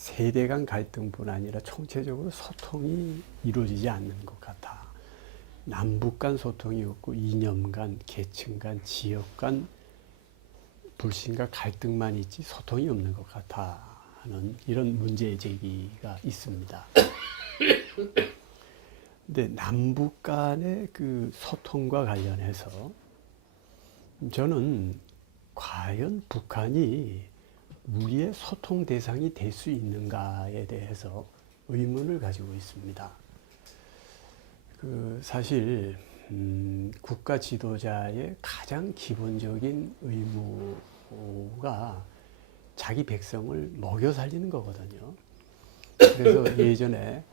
세대 간 갈등뿐 아니라 총체적으로 소통이 이루어지지 않는 것 같아. 남북 간 소통이 없고 이념 간, 계층 간, 지역 간 불신과 갈등만 있지 소통이 없는 것 같아 하는 이런 문제 제기가 있습니다. 근데 남북 간의 그 소통과 관련해서 저는 과연 북한이 우리의 소통 대상이 될 수 있는가에 대해서 의문을 가지고 있습니다. 사실 국가 지도자의 가장 기본적인 의무가 자기 백성을 먹여 살리는 거거든요. 그래서 예전에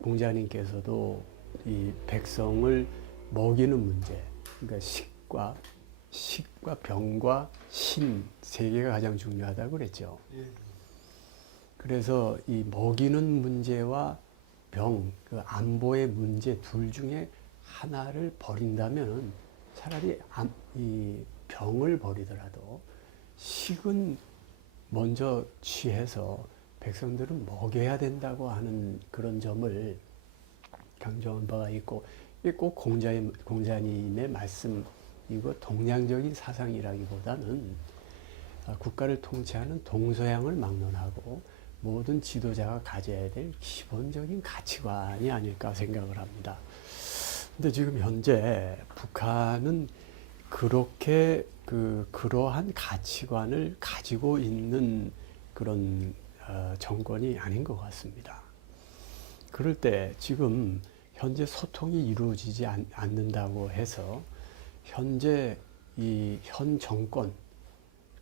공자님께서도 이 백성을 먹이는 문제, 그러니까 식과 병과 신 세 개가 가장 중요하다고 그랬죠. 그래서 이 먹이는 문제와 병, 그 안보의 문제 둘 중에 하나를 버린다면 차라리 이 병을 버리더라도 식은 먼저 취해서 백성들은 먹여야 된다고 하는 그런 점을 강조한 바가 있고, 이게 꼭 공자님의 말씀이고 동양적인 사상이라기보다는 국가를 통치하는 동서양을 막론하고 모든 지도자가 가져야 될 기본적인 가치관이 아닐까 생각을 합니다. 근데 지금 현재 북한은 그렇게 그러한 가치관을 가지고 있는 그런 정권이 아닌 것 같습니다. 그럴 때 지금 현재 소통이 이루어지지 않는다고 해서 현재 이 현 정권,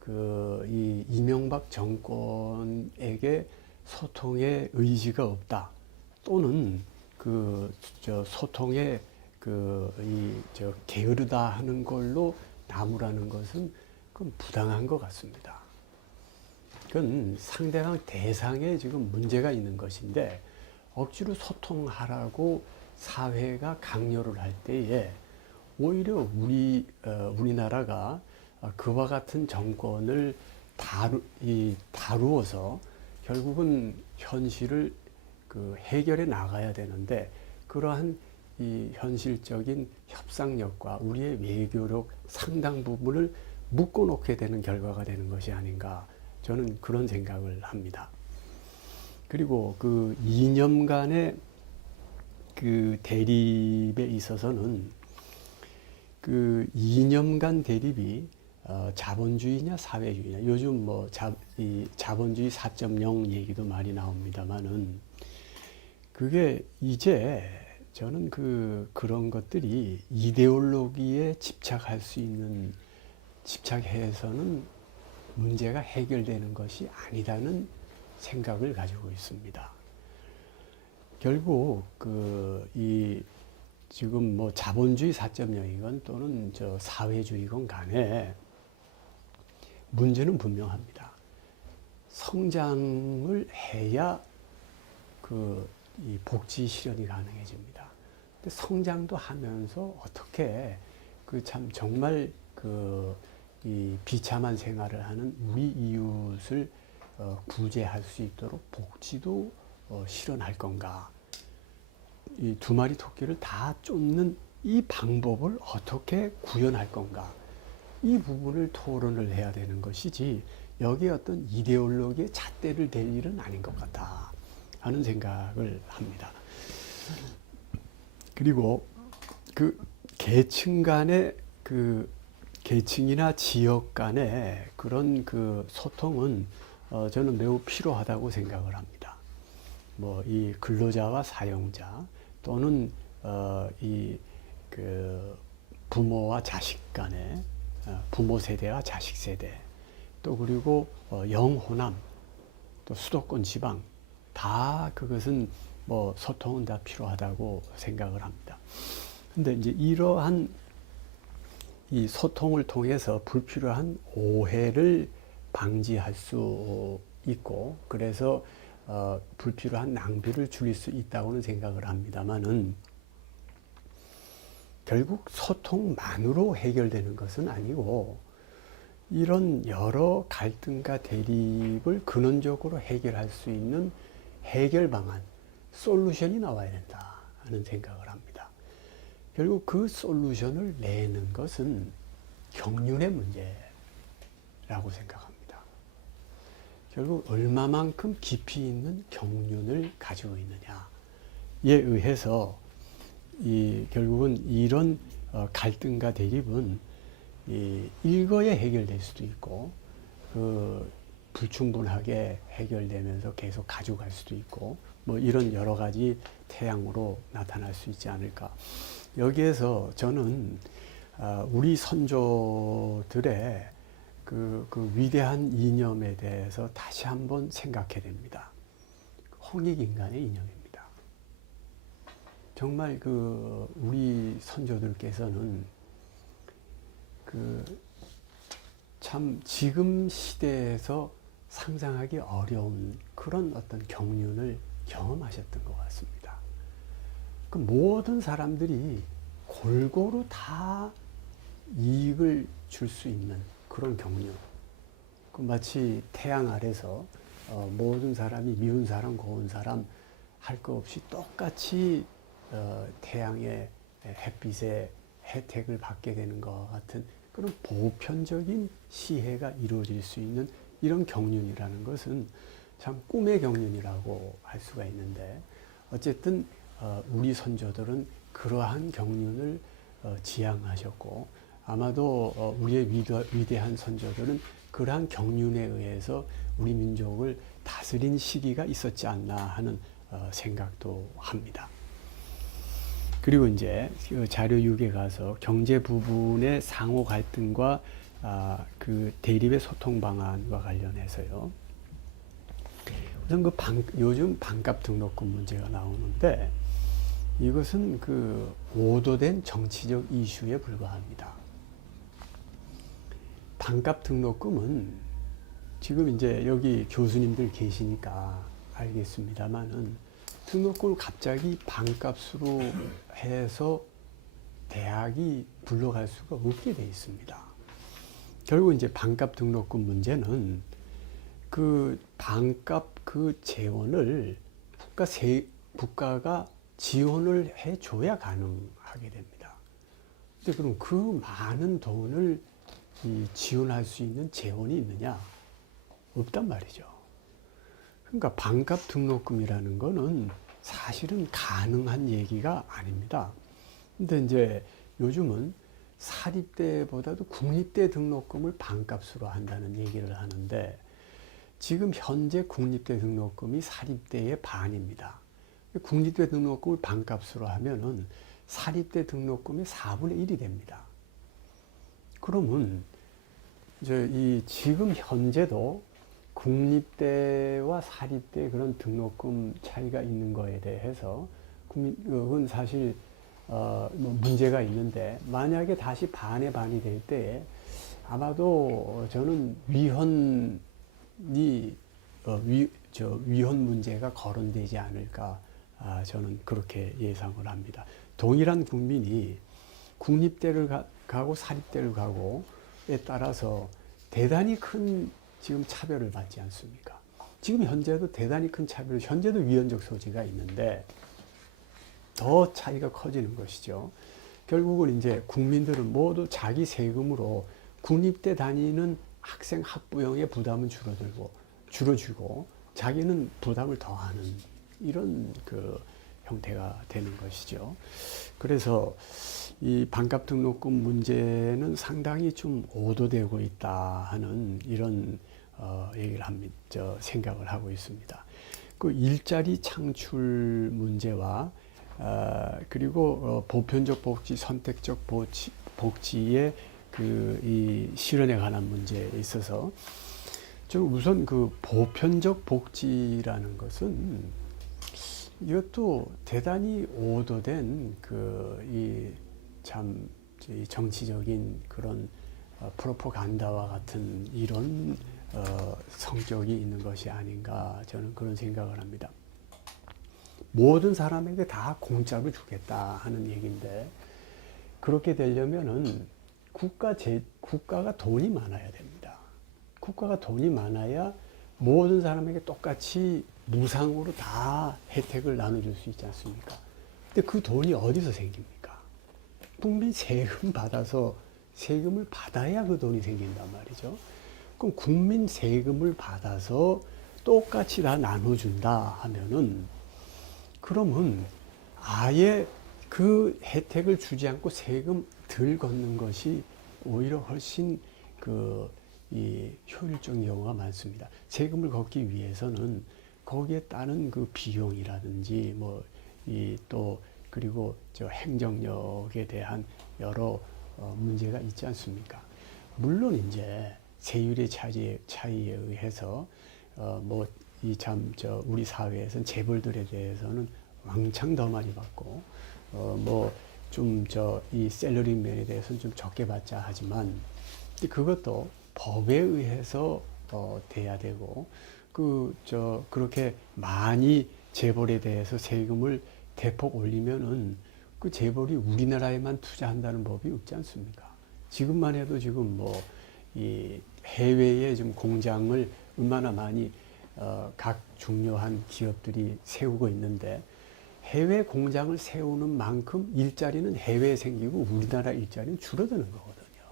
이 이명박 정권에게 소통의 의지가 없다, 또는 소통의 게으르다 하는 걸로 나무라는 것은 그건 부당한 것 같습니다. 그건 상대방 대상에 지금 문제가 있는 것인데, 억지로 소통하라고 사회가 강요를 할 때에 오히려 우리나라가 그와 같은 정권을 다루어서 결국은 현실을 해결해 나가야 되는데, 그러한 이 현실적인 협상력과 우리의 외교력 상당 부분을 묶어놓게 되는 결과가 되는 것이 아닌가, 저는 그런 생각을 합니다. 그리고 그 이념 간의 그 대립에 있어서는 그 이념 간 대립이 자본주의냐 사회주의냐, 요즘 이 자본주의 4.0 얘기도 많이 나옵니다만은, 그게 이제 저는 그런 것들이 이데올로기에 집착해서는 문제가 해결되는 것이 아니라는 생각을 가지고 있습니다. 결국 지금 자본주의 4.0이건 또는 사회주의건 간에 문제는 분명합니다. 성장을 해야 이 복지 실현이 가능해집니다. 근데 성장도 하면서 어떻게 정말 이 비참한 생활을 하는 우리 이웃을 구제할 수 있도록 복지도 실현할 건가? 이 두 마리 토끼를 다 쫓는 이 방법을 어떻게 구현할 건가? 이 부분을 토론을 해야 되는 것이지, 여기에 어떤 이데올로기의 잣대를 댈 일은 아닌 것 같다 하는 생각을 합니다. 그리고 계층 간의 계층이나 지역 간의 그런 소통은 저는 매우 필요하다고 생각을 합니다. 이 근로자와 사용자, 또는 부모와 자식 간의, 부모 세대와 자식 세대, 또 그리고 영호남, 또 수도권 지방, 다 그것은 소통은 다 필요하다고 생각을 합니다. 근데 이제 이러한 이 소통을 통해서 불필요한 오해를 방지할 수 있고, 그래서 불필요한 낭비를 줄일 수 있다고는 생각을 합니다만은, 결국 소통만으로 해결되는 것은 아니고, 이런 여러 갈등과 대립을 근원적으로 해결할 수 있는 해결 방안, 솔루션이 나와야 된다 하는 생각을 합니다. 결국 그 솔루션을 내는 것은 경륜의 문제라고 생각합니다. 결국 얼마만큼 깊이 있는 경륜을 가지고 있느냐에 의해서 결국은 이런 갈등과 대립은 일거에 해결될 수도 있고 불충분하게 해결되면서 계속 가져갈 수도 있고 이런 여러 가지 태양으로 나타날 수 있지 않을까. 여기에서 저는 우리 선조들의 그 위대한 이념에 대해서 다시 한번 생각해야 됩니다. 홍익인간의 이념입니다. 정말 우리 선조들께서는 참 지금 시대에서 상상하기 어려운 그런 어떤 경륜을 경험하셨던 것 같습니다. 모든 사람들이 골고루 다 이익을 줄 수 있는 그런 경륜. 마치 태양 아래서 모든 사람이 미운 사람, 고운 사람 할 것 없이 똑같이 태양의 햇빛의 혜택을 받게 되는 것 같은 그런 보편적인 시혜가 이루어질 수 있는 이런 경륜이라는 것은 참 꿈의 경륜이라고 할 수가 있는데, 어쨌든 우리 선조들은 그러한 경륜을 지향하셨고, 아마도 우리의 위대한 선조들은 그러한 경륜에 의해서 우리 민족을 다스린 시기가 있었지 않나 하는 생각도 합니다. 그리고 이제 자료 6에 가서 경제 부분의 상호 갈등과 그 대립의 소통 방안과 관련해서요. 우선 요즘 반값 등록금 문제가 나오는데, 이것은 오도된 정치적 이슈에 불과합니다. 반값 등록금은 지금 이제 여기 교수님들 계시니까 알겠습니다만은, 등록금을 갑자기 반값으로 해서 대학이 불러갈 수가 없게 돼 있습니다. 결국 이제 반값 등록금 문제는 반값 재원을 국가가 지원을 해줘야 가능하게 됩니다. 근데 그럼 그 많은 돈을 지원할 수 있는 재원이 있느냐? 없단 말이죠. 그러니까 반값 등록금이라는 거는 사실은 가능한 얘기가 아닙니다. 근데 이제 요즘은 사립대보다도 국립대 등록금을 반값으로 한다는 얘기를 하는데, 지금 현재 국립대 등록금이 사립대의 반입니다. 국립대 등록금을 반값으로 하면은 사립대 등록금의 4분의 1이 됩니다. 그러면 이제 지금 현재도 국립대와 사립대 그런 등록금 차이가 있는 거에 대해서 그건 사실 문제가 있는데, 만약에 다시 반의 반이 될 때에 아마도 저는 위헌 문제가 거론되지 않을까, 저는 그렇게 예상을 합니다. 동일한 국민이 국립대를 가고 사립대를 가고에 따라서 대단히 큰 지금 차별을 받지 않습니까? 지금 현재도 대단히 큰 차별, 현재도 위헌적 소지가 있는데 더 차이가 커지는 것이죠. 결국은 이제 국민들은 모두 자기 세금으로 국립대 다니는 학생 학부형의 부담은 줄어주고 자기는 부담을 더하는 이런 형태가 되는 것이죠. 그래서 이 반값 등록금 문제는 상당히 좀 오도되고 있다 하는 이런 얘기를 합니다. 생각을 하고 있습니다. 일자리 창출 문제와 그리고 보편적 복지, 선택적 복지의 이 실현에 관한 문제에 있어서 우선 보편적 복지라는 것은 이것도 대단히 오도된 이 정치적인 그런 프로파간다와 같은 이런 성격이 있는 것이 아닌가, 저는 그런 생각을 합니다. 모든 사람에게 다 공짜로 주겠다 하는 얘기인데, 그렇게 되려면은 국가가 돈이 많아야 됩니다. 국가가 돈이 많아야 모든 사람에게 똑같이 무상으로 다 혜택을 나눠줄 수 있지 않습니까? 근데 그 돈이 어디서 생깁니까? 국민 세금 받아서 세금을 받아야 그 돈이 생긴단 말이죠. 그럼 국민 세금을 받아서 똑같이 다 나눠준다 하면은 그러면 아예 그 혜택을 주지 않고 세금 덜 걷는 것이 오히려 훨씬 이 효율적인 경우가 많습니다. 세금을 걷기 위해서는 거기에 따른 그 비용이라든지 뭐 이 또 그리고 저 행정력에 대한 여러 문제가 있지 않습니까? 물론 이제 세율의 차이에 의해서 뭐 이 참 저 우리 사회에서는 재벌들에 대해서는 왕창 더 많이 받고 뭐 좀 저 이 샐러리맨에 대해서는 좀 적게 받자 하지만 그것도 법에 의해서 돼야 되고 그렇게 많이 재벌에 대해서 세금을 대폭 올리면은 그 재벌이 우리나라에만 투자한다는 법이 없지 않습니까? 지금만 해도 지금 뭐 이 해외에 좀 공장을 얼마나 많이 각 중요한 기업들이 세우고 있는데 해외 공장을 세우는 만큼 일자리는 해외에 생기고 우리나라 일자리는 줄어드는 거거든요.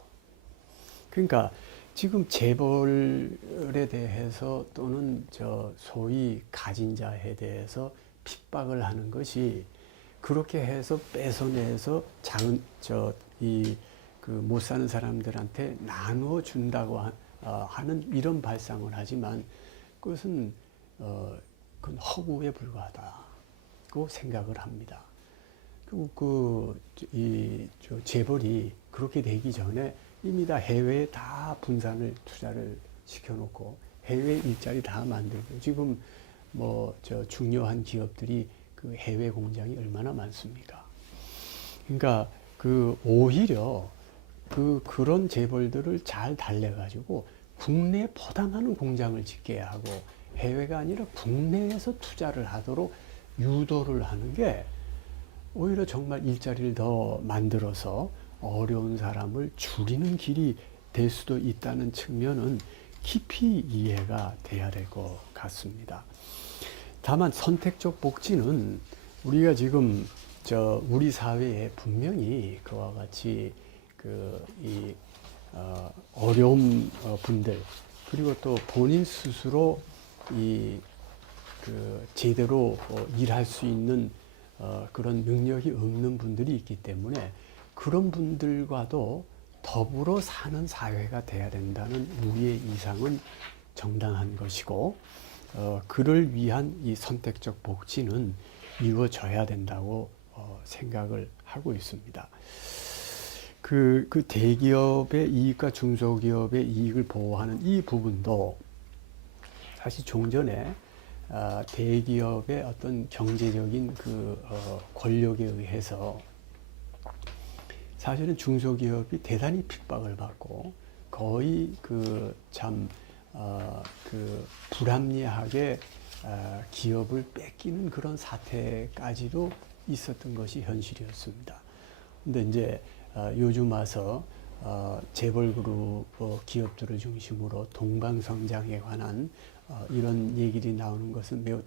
그러니까 지금 재벌에 대해서 또는 저 소위 가진 자에 대해서 핍박을 하는 것이 그렇게 해서 뺏어내서 작은 못 사는 사람들한테 나누어 준다고 하는 이런 발상을 하지만 그것은 그건 허구에 불과하다고 생각을 합니다. 그리고 재벌이 그렇게 되기 전에 이미 다 해외에 다 분산을 투자를 시켜놓고 해외 일자리 다 만들고 지금 뭐 중요한 기업들이 그 해외 공장이 얼마나 많습니까? 그러니까 오히려 그런 재벌들을 잘 달래가지고 국내에 보다 많은 공장을 짓게 하고 해외가 아니라 국내에서 투자를 하도록 유도를 하는 게 오히려 정말 일자리를 더 만들어서 어려운 사람을 줄이는 길이 될 수도 있다는 측면은 깊이 이해가 돼야 될 것 같습니다. 다만 선택적 복지는 우리가 지금 우리 사회에 분명히 그와 같이 어려운 분들 그리고 또 본인 스스로 제대로 일할 수 있는 그런 능력이 없는 분들이 있기 때문에 그런 분들과도 더불어 사는 사회가 돼야 된다는 우리의 이상은 정당한 것이고 그를 위한 이 선택적 복지는 이루어져야 된다고 생각을 하고 있습니다. 그 대기업의 이익과 중소기업의 이익을 보호하는 이 부분도 사실 종전에 대기업의 어떤 경제적인 권력에 의해서 사실은 중소기업이 대단히 핍박을 받고 거의 불합리하게 기업을 뺏기는 그런 사태까지도 있었던 것이 현실이었습니다. 근데 이제 요즘 와서 재벌그룹 기업들을 중심으로 동방성장에 관한 이런 얘기들이 나오는 것은 매우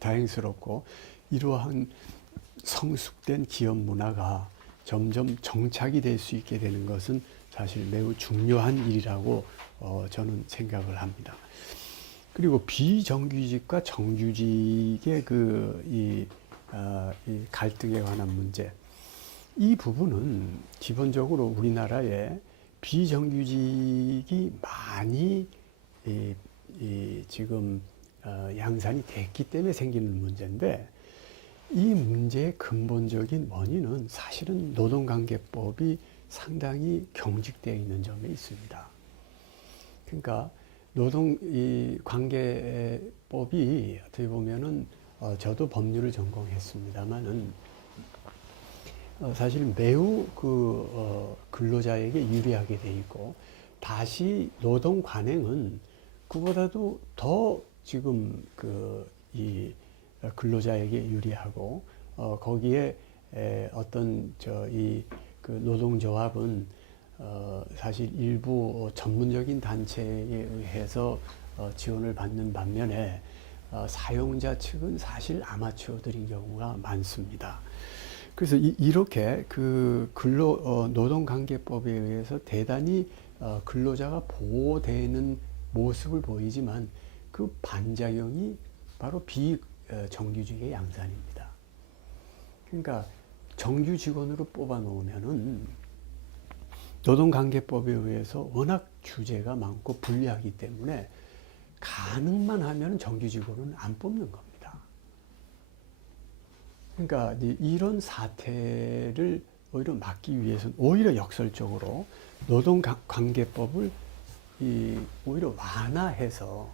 다행스럽고 이러한 성숙된 기업 문화가 점점 정착이 될 수 있게 되는 것은 사실 매우 중요한 일이라고 저는 생각을 합니다. 그리고 비정규직과 정규직의 이 갈등에 관한 문제, 이 부분은 기본적으로 우리나라에 비정규직이 많이 지금 양산이 됐기 때문에 생기는 문제인데 이 문제의 근본적인 원인은 사실은 노동관계법이 상당히 경직되어 있는 점에 있습니다. 그러니까 노동관계법이 어떻게 보면은 저도 법률을 전공했습니다만은 사실 매우 근로자에게 유리하게 돼 있고 다시 노동 관행은 그보다도 더 지금 이 근로자에게 유리하고 거기에 어떤 노동조합은 사실 일부 전문적인 단체에 의해서 지원을 받는 반면에 사용자 측은 사실 아마추어들인 경우가 많습니다. 그래서 이렇게 그 노동관계법에 의해서 대단히 근로자가 보호되는 모습을 보이지만 그 반작용이 바로 비정규직의 양산입니다. 그러니까 정규 직원으로 뽑아 놓으면은 노동관계법에 의해서 워낙 규제가 많고 불리하기 때문에 가능만 하면 정규 직원은 안 뽑는 겁니다. 그러니까 이런 사태를 오히려 막기 위해서는 오히려 역설적으로 노동관계법을 오히려 완화해서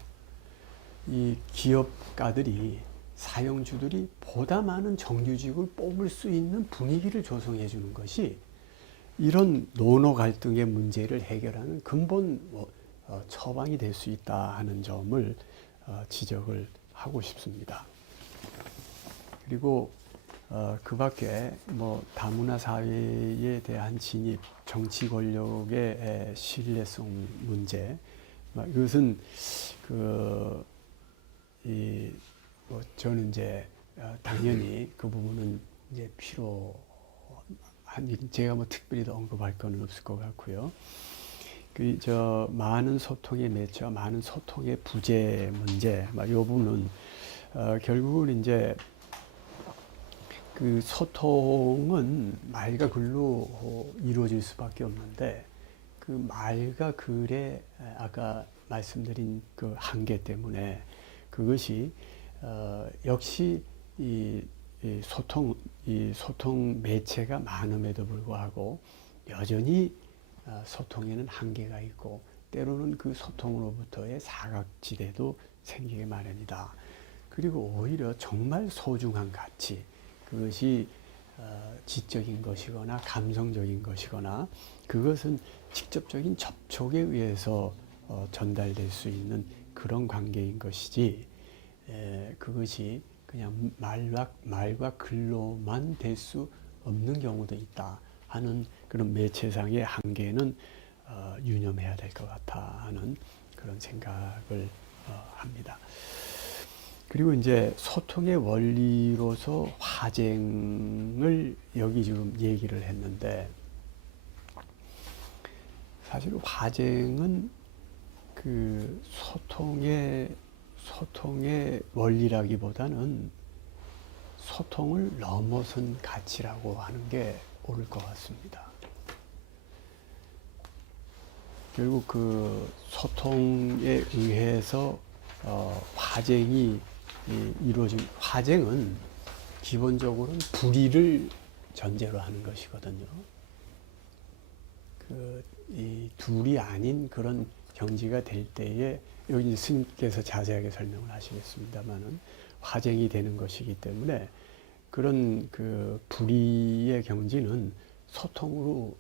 이 기업가들이 사용주들이 보다 많은 정규직을 뽑을 수 있는 분위기를 조성해 주는 것이 이런 노노 갈등의 문제를 해결하는 근본 처방이 될 수 있다 하는 점을 지적을 하고 싶습니다. 그리고 그 밖에 뭐 다문화 사회에 대한 진입, 정치 권력의 신뢰성 문제, 이것은 저는 이제 당연히 그 부분은 이제 제가 뭐 특별히 더 언급할 건 없을 것 같고요. 많은 소통의 매체와 많은 소통의 부재 문제, 이 부분은 결국은 이제 그 소통은 말과 글로 이루어질 수밖에 없는데 그 말과 글의 아까 말씀드린 그 한계 때문에 그것이 역시 이 소통 매체가 많음에도 불구하고 여전히 소통에는 한계가 있고 때로는 그 소통으로부터의 사각지대도 생기게 마련이다. 그리고 오히려 정말 소중한 가치, 그것이 지적인 것이거나 감성적인 것이거나 그것은 직접적인 접촉에 의해서 전달될 수 있는 그런 관계인 것이지 그것이 그냥 말과 글로만 될 수 없는 경우도 있다 하는 그런 매체상의 한계는 유념해야 될 것 같아 하는 그런 생각을 합니다. 그리고 이제 소통의 원리로서 화쟁을 여기 지금 얘기를 했는데 사실 화쟁은 그 소통의 원리라기보다는 소통을 넘어선 가치라고 하는 게 옳을 것 같습니다. 결국 그 소통에 의해서 화쟁이 이루어진 화쟁은 기본적으로는 불의를 전제로 하는 것이거든요. 이 둘이 아닌 그런 경지가 될 때에 여기 스님께서 자세하게 설명을 하시겠습니다만은 화쟁이 되는 것이기 때문에 그런 그 불의의 경지는 소통으로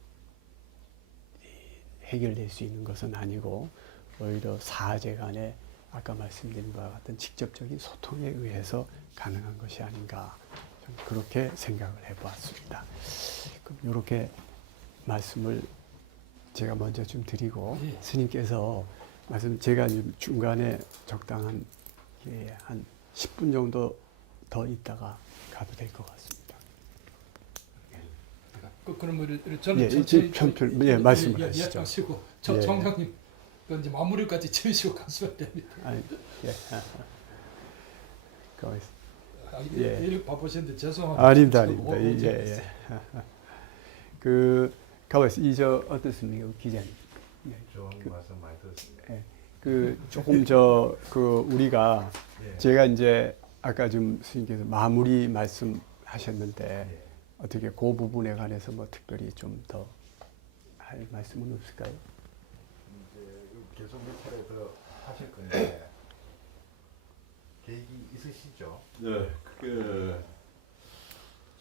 해결될 수 있는 것은 아니고 오히려 사제 간에 아까 말씀드린 바와 같은 직접적인 소통에 의해서 가능한 것이 아닌가 그렇게 생각을 해보았습니다. 그럼 이렇게 말씀을 제가 먼저 좀 드리고 스님께서 제가 중간에 적당한 한 10분 정도 더 있다가 가도 될 것 같습니다. 그러면 저는 천천히 말씀을 하시죠. 하시고 총장님 이제 마무리까지 지으시고 가시면 됩니다. 일 바쁘신데 죄송합니다. 아닙니다. 가만있어. 어떻습니까, 기자님? 좋은 말씀 많이 들었습니다. 조금 우리가 제가 이제 아까 좀 스님께서 마무리 말씀하셨는데 어떻게 그 부분에 관해서 뭐 특별히 좀 더 할 말씀은 없을까요? 이제 계속 몇 차례 더 하실 건데 계획이 있으시죠? 네, 그게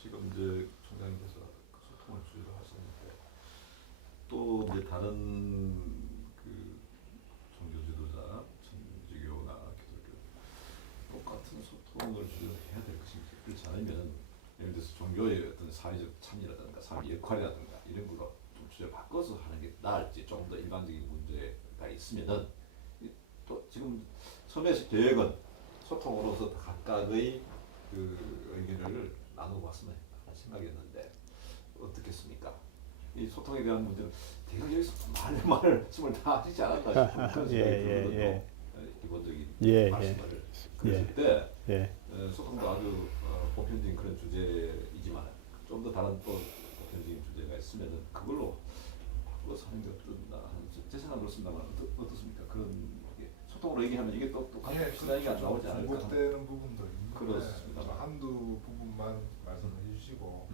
지금 이제 총장님께서 소통을 주의를 하셨는데 또 이제 다른 그 종교 지도자, 천주교나 기독교 똑같은 소통을 해야 될 것입니다. 그렇지 않으면 예를 들어서 종교의 어떤 사회적 참여라든가 사회 역할이라든가 이런 걸로 좀 주제를 바꿔서 하는 게 나을지 좀 더 일반적인 문제가 있으면은 또 지금 처음에 계획은 소통으로서 각각의 그 의견을 나누고 왔으면 하는 생각이었는데 어떻겠습니까? 이 소통에 대한 문제는 대개 여기서 말을 숨을 다 하시지 않았나 싶은 그런 생각이 들거든요. 기본적인 예, 말씀을 그랬을 때 예. 소통도 아주 보편적인 그런 주제이지만 좀 더 다른 또 보편적인 주제가 있으면은 그걸로 바꿔서 하는 게 어떠나 하는 제 생각은 그렇습니다만 어떻습니까? 그런 게 소통으로 얘기하면 이게 또 예, 시나리오가 안 나오지 않을까? 중복되는 부분도 있는데 그렇습니다. 한두 부분만 말씀해 주시고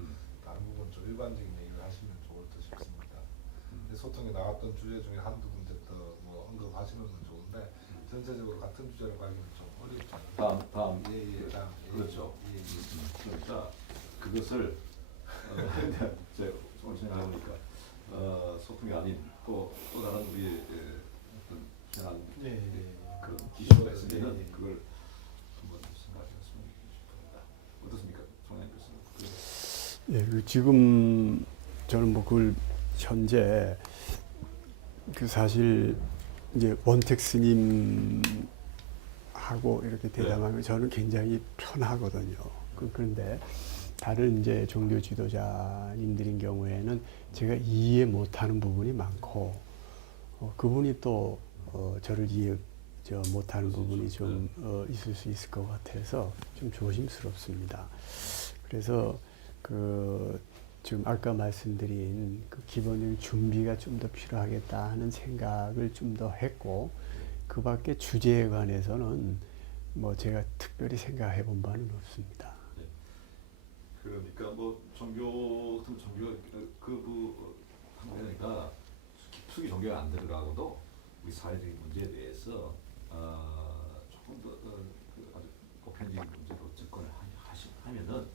다른 부분 좀 일반적인 얘기를 하시면 좋을 듯 싶습니다. 근데 소통에 나왔던 주제 중에 한두 군데 더 뭐 언급하시는 건 좋은데 전체적으로 같은 주제로 가기는 좀 어렵잖아요. 다음 예, 다음. 그렇죠. 예, 예. 그러니까 그것을 제가 오늘 생각해보니까 소통이 아닌 또 다른 우리의 어떤 생활 그런 이슈가 있으면은 예. 그걸 한번 생각해봤으면 싶습니다. 어떻습니까, 총장 교수님? 예, 그 지금 저는 뭐 그걸 현재 그 사실 이제 원택 스님하고 이렇게 대담하면 저는 굉장히 편하거든요. 그런데 다른 이제 종교 지도자님들인 경우에는 제가 이해 못하는 부분이 많고 그분이 또 저를 이해 못하는 부분이 좀 있을 수 있을 것 같아서 좀 조심스럽습니다. 그래서 지금 아까 말씀드린 그 기본적인 준비가 좀 더 필요하겠다 하는 생각을 좀 더 했고 그 밖에 주제에 관해서는 뭐 제가 특별히 생각해 본 바는 없습니다. 그러니까 뭐 종교 같은 종교 한국이니까 깊숙이 종교가 안 들어가고도 우리 사회적인 문제에 대해서 조금 더 아주 보편적인 문제로 접근을 하면은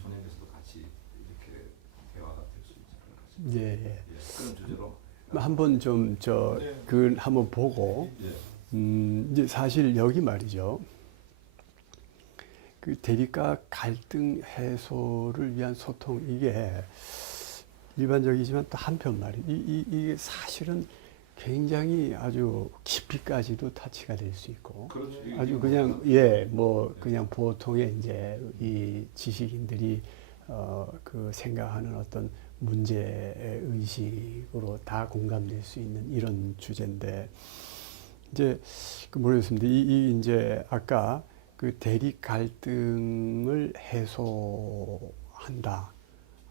총장께서도 같이 이렇게 대화가 될 수 있을 것 같습니다. 예. 그런 주제로 한번 좀 그 한번 보고 이제 사실 여기 말이죠. 그 대립과 갈등 해소를 위한 소통 이게 일반적이지만 또 한편 말이 이게 사실은 굉장히 아주 깊이까지도 타치가 될 수 있고 그렇죠. 아주 그냥 그냥 보통의 이제 이 지식인들이 그 생각하는 어떤 문제 의식으로 다 공감될 수 있는 이런 주제인데 이제 모르겠습니다. 이 이제 아까 그 대립 갈등을 해소한다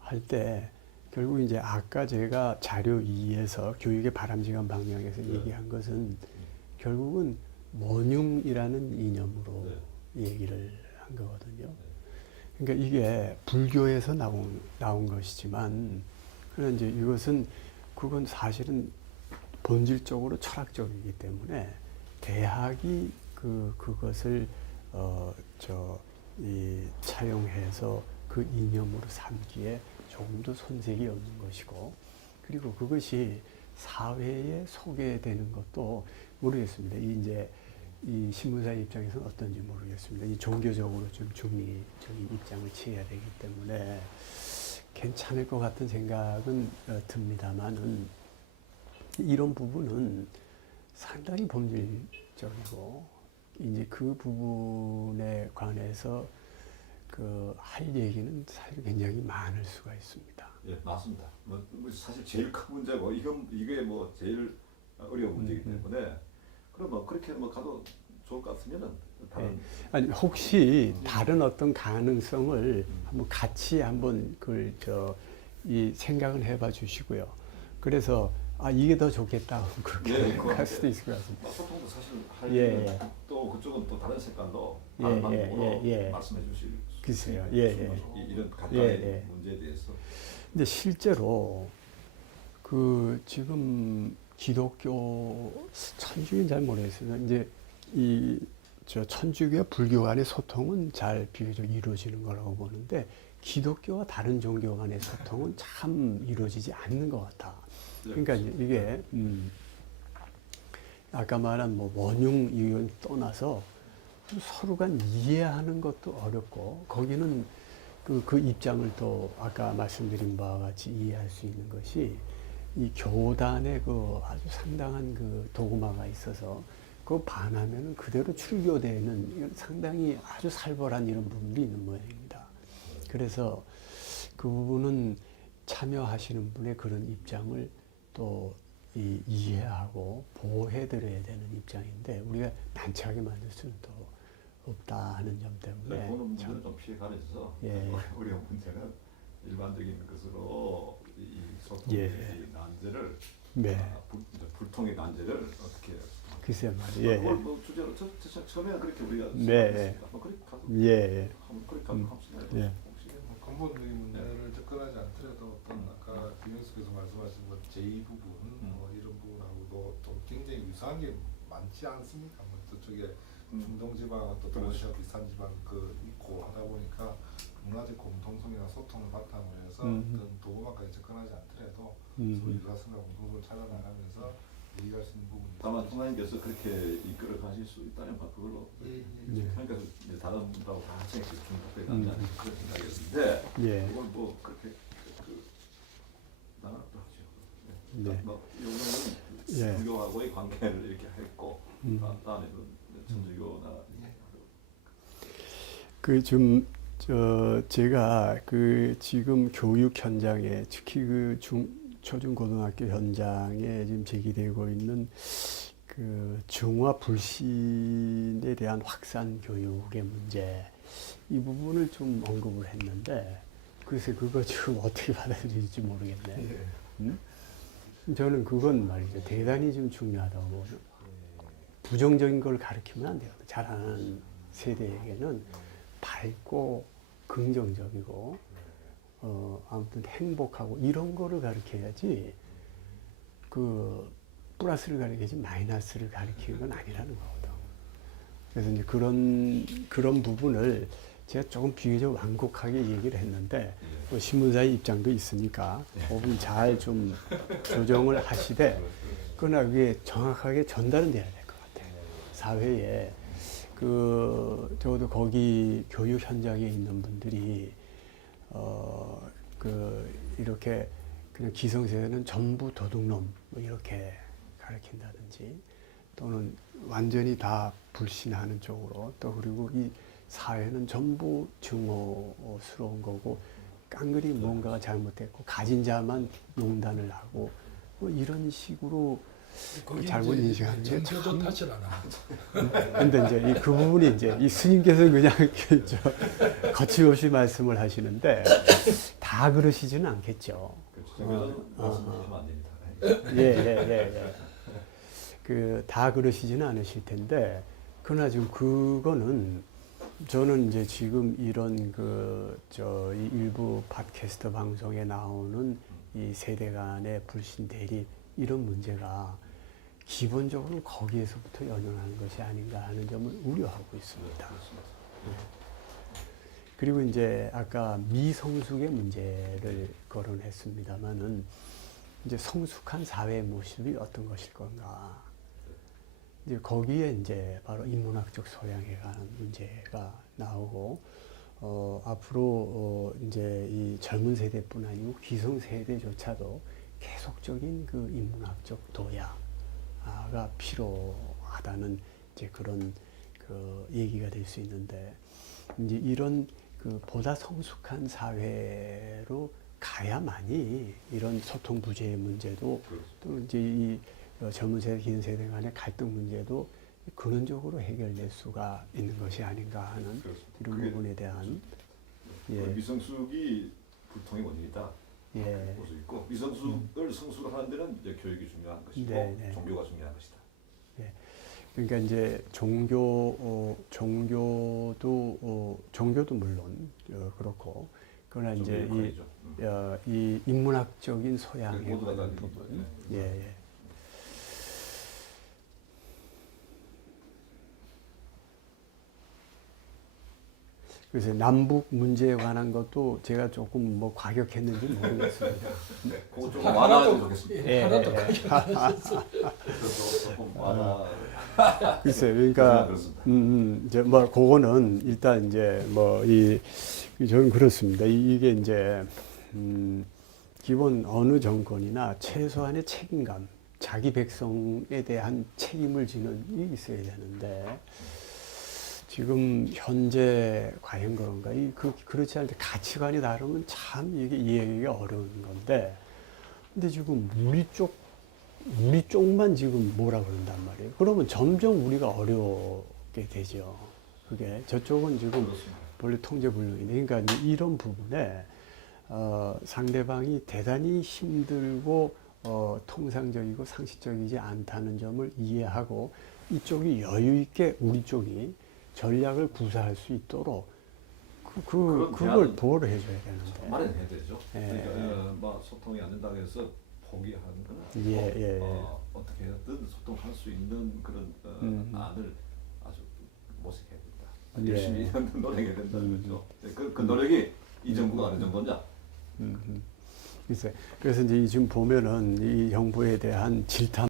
할 때 결국 이제 아까 제가 자료 2에서 교육의 바람직한 방향에서 얘기한 것은 결국은 원흉이라는 이념으로 얘기를 한 거거든요. 그러니까 이게 불교에서 나온 것이지만 그런 이제 이것은 그건 사실은 본질적으로 철학적이기 때문에 대학이 그것을 차용해서 그 이념으로 삼기에 조금 더 손색이 없는 것이고 그리고 그것이 사회에 소개되는 것도 모르겠습니다. 이 신문사 입장에서는 어떤지 모르겠습니다. 이 종교적으로 좀 중립적인 입장을 취해야 되기 때문에 괜찮을 것 같은 생각은 듭니다만은 이런 부분은 상당히 본질적이고 이제 그 부분에 관해서 할 얘기는 사실 굉장히 많을 수가 있습니다. 예, 맞습니다. 뭐 사실 제일 큰 문제고 이게 뭐 제일 어려운 문제이기 때문에 그럼 뭐 그렇게 뭐 가도 좋을 것 같으면은 다른 아니 혹시 다른 어떤 가능성을 한번 같이 한번 이 생각을 해봐 주시고요. 그래서 이게 더 좋겠다 그렇게 할 수도 있을 것 같습니다. 소통도 사실 할 또 그쪽은 또 다른 색깔로 다른 방법으로 말씀해 주실 수 글쎄요. 이런 각각의 문제에 대해서. 근데 실제로 지금 기독교 천주교는 잘 모르겠어요. 이제 천주교와 불교 간의 소통은 잘 비교적 이루어지는 거라고 보는데 기독교와 다른 종교 간의 소통은 참 이루어지지 않는 것 같아. 그러니까 이게 아까 말한 뭐 원흉 이건 떠나서 서로 간 이해하는 것도 어렵고 거기는 그 입장을 또 아까 말씀드린 바와 같이 이해할 수 있는 것이 이 교단에 그 아주 상당한 그 도구마가 있어서 그 반하면은 그대로 출교되는 이런 상당히 아주 살벌한 이런 부분이 있는 모양입니다. 그래서 그 부분은 참여하시는 분의 그런 입장을 또 이해하고 보호해드려야 되는 입장인데 우리가 난처하게 만들 수는 또 없다 하는 점 때문에 보는 문제는 좀 피해가면서 예. 우리가 문제는 일반적인 것으로 이 소통 예. 이 난제를 네. 불통의 난제를 어떻게 글쎄 말이에요. 예. 뭐 주제로 처음에는 그렇게 우리가 네. 생각했으니까 뭐 그렇게 가서 예. 한번 그렇게 가서 합시다. 예. 근본적인 문제를 접근하지 않더라도 어떤 아까 김영수께서 말씀하신 뭐 제2 부분 뭐 이런 부분하고도 좀 굉장히 유사한 게 많지 않습니까? 뭐 저쪽에 중동 지방은 또 동아시아 비슷한 지방 그 있고 하다 보니까 문화적 공통성이나 소통을 바탕으로 해서 어떤 도구만까지 접근하지 않더라도 서로 유사성과 공통성을 찾아나가면서 얘기할 수 있는 부분이 다만 하나님께서 그렇게 이끌어 가실 수 있다면 그걸로 하나님께서 이제 다른 분들하고 다 같이 중복되지 않지 않을까 그런 생각이었는데 예. 이걸 뭐 그렇게 나는 또 하죠. 네. 뭐 이거는 예. 불교하고의 관계를 이렇게 했고 다음에는 천주교나 그 좀 제가 그 지금 교육 현장에 특히 그 초중고등학교 현장에 지금 제기되고 있는 그 중화 불신에 대한 확산 교육의 문제 이 부분을 좀 언급을 했는데 글쎄 그거 지금 어떻게 받아들일지 모르겠네. 저는 그건 말이죠 대단히 좀 중요하다고 부정적인 걸 가르치면 안 돼요. 자라는 세대에게는 밝고 긍정적이고 아무튼 행복하고 이런 거를 가르쳐야지 그 플러스를 가르치지 마이너스를 가르치는 건 아니라는 거거든. 그래서 이제 그런 부분을 제가 조금 비교적 완곡하게 얘기를 했는데 뭐 신문사의 입장도 있으니까 그분 잘 좀 조정을 하시되 그러나 그게 정확하게 전달은 돼야 될 것 같아요. 사회에 적어도 거기 교육 현장에 있는 분들이 이렇게 그냥 기성세대는 전부 도둑놈 뭐 이렇게 가르친다든지 또는 완전히 다 불신하는 쪽으로 또 그리고 이 사회는 전부 증오스러운 거고 깡그리 뭔가가 잘못됐고 가진 자만 농단을 하고 뭐 이런 식으로 잘못 인식하는 게 정서도 탓을 안 하고 근데 이제 그 부분이 이제 이 스님께서 그냥 거침없이 말씀을 하시는데 다 그러시지는 않겠죠. 그렇죠. 말씀하시면 안 됩니다. 예. 다 그러시지는 않으실 텐데 그러나 지금 그거는 저는 이제 지금 이런 이 일부 팟캐스트 방송에 나오는 이 세대 간의 불신 대립 이런 문제가 기본적으로 거기에서부터 연연하는 것이 아닌가 하는 점을 우려하고 있습니다. 그리고 이제 아까 미성숙의 문제를 거론했습니다만은 이제 성숙한 사회의 모습이 어떤 것일 건가. 이제 거기에 이제 바로 인문학적 소양에 관한 문제가 나오고 앞으로 이제 이 젊은 세대뿐 아니고 기성 세대조차도 계속적인 그 인문학적 도야가 필요하다는 이제 그런 그 얘기가 될 수 있는데 이제 이런 그 보다 성숙한 사회로 가야만이 이런 소통 부재의 문제도 또 이제 이 젊은 세대, 긴 세대 간의 갈등 문제도 근원적으로 해결될 수가 있는 것이 아닌가 하는 이런 부분에 대한 미성숙이 불통의 원인이다. 볼 수 있고 미성숙을 성숙하는 데는 이제 교육이 중요한 것이고 종교가 중요한 것이다. 그러니까 이제 종교도 물론 그렇고 그러나 이제 이 인문학적인 소양의 부분, 그래서 남북 문제에 관한 것도 제가 조금 뭐 과격했는지 모르겠습니다. 그거 좀 완화하면 좋겠습니다. 하나도 가져가셨어요. 조금 완화. 글쎄요, 그러니까 이제 뭐 그거는 일단 이제 뭐 저는 그렇습니다. 이게 이제 기본 어느 정권이나 최소한의 책임감, 자기 백성에 대한 책임을 지는 게 있어야 되는데 지금 현재 과연 그런가? 그렇지 않을 때 가치관이 다르면 참 이게 이해하기가 어려운 건데, 근데 지금 우리 쪽만 지금 뭐라 그런단 말이에요. 그러면 점점 우리가 어렵게 되죠. 그게 저쪽은 지금 그렇습니다. 원래 통제불능인데, 그러니까 이런 부분에 상대방이 대단히 힘들고 통상적이고 상식적이지 않다는 점을 이해하고 이쪽이 여유 있게 우리 쪽이 전략을 구사할 수 있도록 그걸 대안은 보호를 해줘야 되는데. 마련해야 되죠. 예. 그러니까 뭐 소통이 안 된다고 해서 포기하는 건 예, 예, 예. 어떻게 해든 소통할 수 있는 그런 안을 아주 모색해야 된다. 예. 열심히 노력해야 된다는 거죠. 그 노력이 이 정부가 어느 정도냐? 그래서 이제 지금 보면은 이 정부에 대한 질타